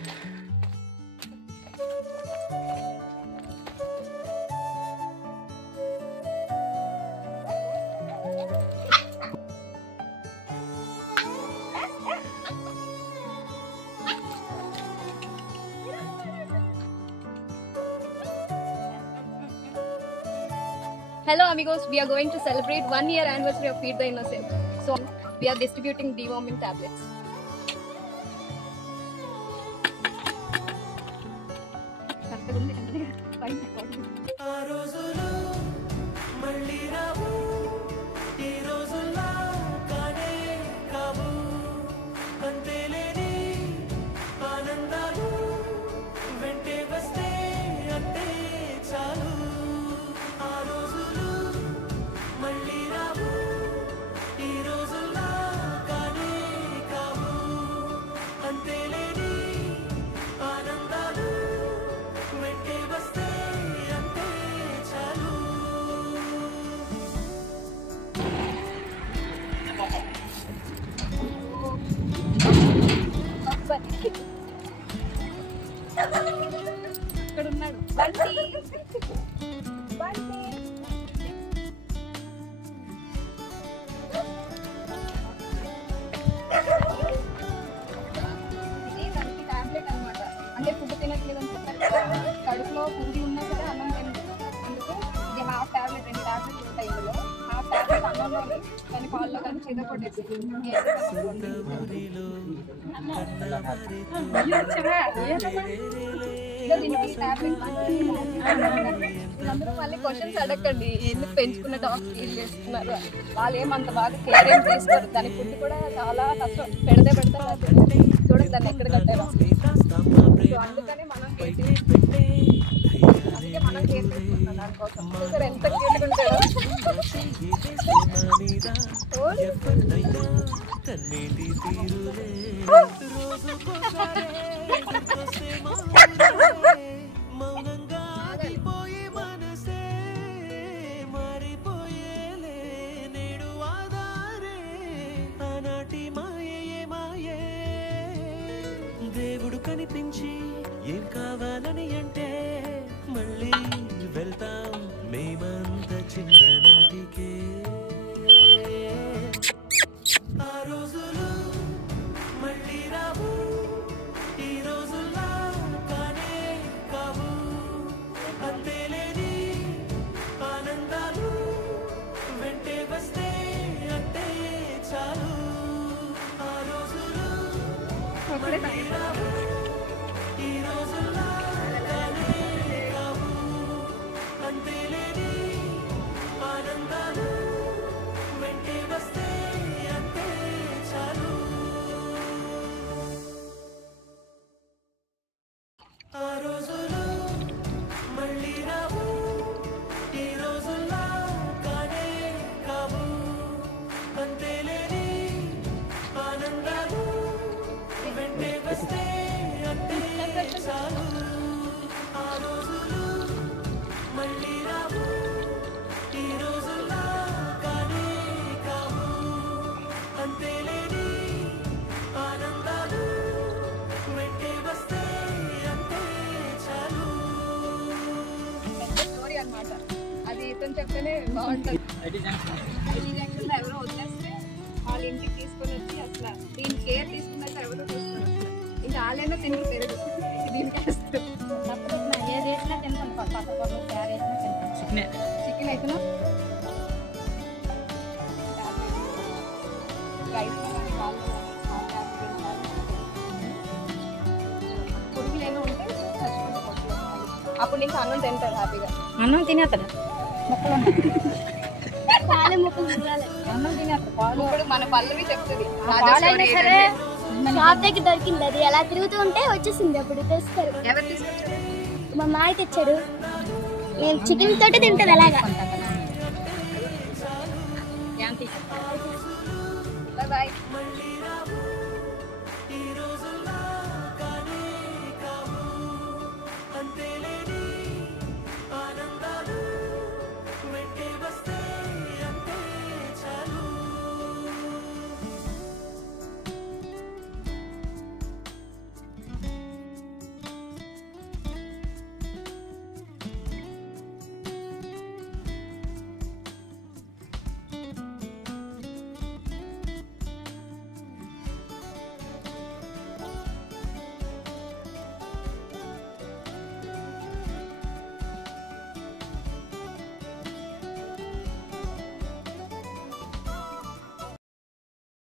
Hello amigos, we are going to celebrate 1 year anniversary of Feed the Innocent. So we are distributing deworming tablets. ఇక్కడ ఉన్నాడు బంటి బంటి ఇది దానికి tablet అన్నమాట. అంటే food తినట్లేదు కడుపులో ఫుడ్ ఉన్నా సరే అన్నం తినదు. అందుకు ఇది హాఫ్ టాబ్లెట్ 2 టాబ్లెట్లు ఉంటాయి ఇందులో. హాఫ్ టాబ్లెట్ అన్నంలోని దాని పాల్లో కలిపి చేత కొట్టేసి అందరూ మళ్ళీ క్వశ్చన్స్ అడగండి, ఎందుకు పెంచుకున్న డాగ్స్ ఏం చేస్తున్నారు, వాళ్ళు ఏమంత బాగా కేర్ ఏం చేస్తారు. దాని ఫుడ్ కూడా చాలా కష్టం, పెడతారు చూడండి దాన్ని ఎక్కడ కట్టారు. సో అందుకని మనం అందుకే మనం కేర్ చేసుకుంటాం దానికోసం. చూసారు ఎంత క్యూట్గా ఉంటాడో. దేవుడు కనిపించి ఏం కావాలని అంటే మళ్ళీ వెళ్తాం మేమంత చిన్ననాటికే. ఆ రోజులు మళ్ళీ రావు, ఈ రోజుల్లా కానే కావు. అంతేలేని ఆనందాలు వెంటే వస్తే అంటే చాలు. ఆ రోజులు మళ్ళీ రావు, ఈ రోజుల్లా కానే కావు. అంతేలేని ఆనందాలు వెంటే వస్తే అంటే చాలు. ఆ రోజులు మళ్ళీ రావు, ఈ రోజుల్లా కానే కావు. అంతేలేని ఆనందాలు వెంటే వస్తే అంటే చాలు. ఆ రోజులు మళ్ళీ రావు, ఈ రోజుల్లా కానే కావు. అంతేలేని ఆనందాలు వెంటే వస్తే అంటే చాలు. స్టోరీ అన్నమాట అది. ఇతను చెప్తేనే బాగుంటుంది. ఐటీ జంక్షన్లో ఎవరో వదిలేస్తే వాళ్ళ ఇంటికి తీసుకొని వచ్చి అసలు దీని కేర్ తీసుకున్నాక ఎవరో తీసుకొని వచ్చారు. ఇంకా వాళ్ళైనా తిండి పెరుగు దీనికి వేస్తారు. ఏ రేట్లా తింటాను, చికెన్ అయితేనా రైస్ కానీ వాళ్ళు పురుగులు ఏమో ఉంటే చచ్చిపోతే అప్పుడు నుంచి అన్నం తింటారు హ్యాపీగా. అన్నం తినేస్తాడు పాలు ముక్కలు చూడాలి. అన్నం తినేస్తారు పాలు. ఇప్పుడు మన పల్లవి చెప్తుంది సరే షాప్ దగ్గర దొరికింది, అది ఎలా తిరుగుతూ ఉంటే వచ్చేసింది. అప్పుడు తెస్తారు. ఎవరు తీసుకొచ్చారు? మా మాయ తెచ్చారు. నేను చికెన్ తోటి తింటాను అలాగా. బాయ్.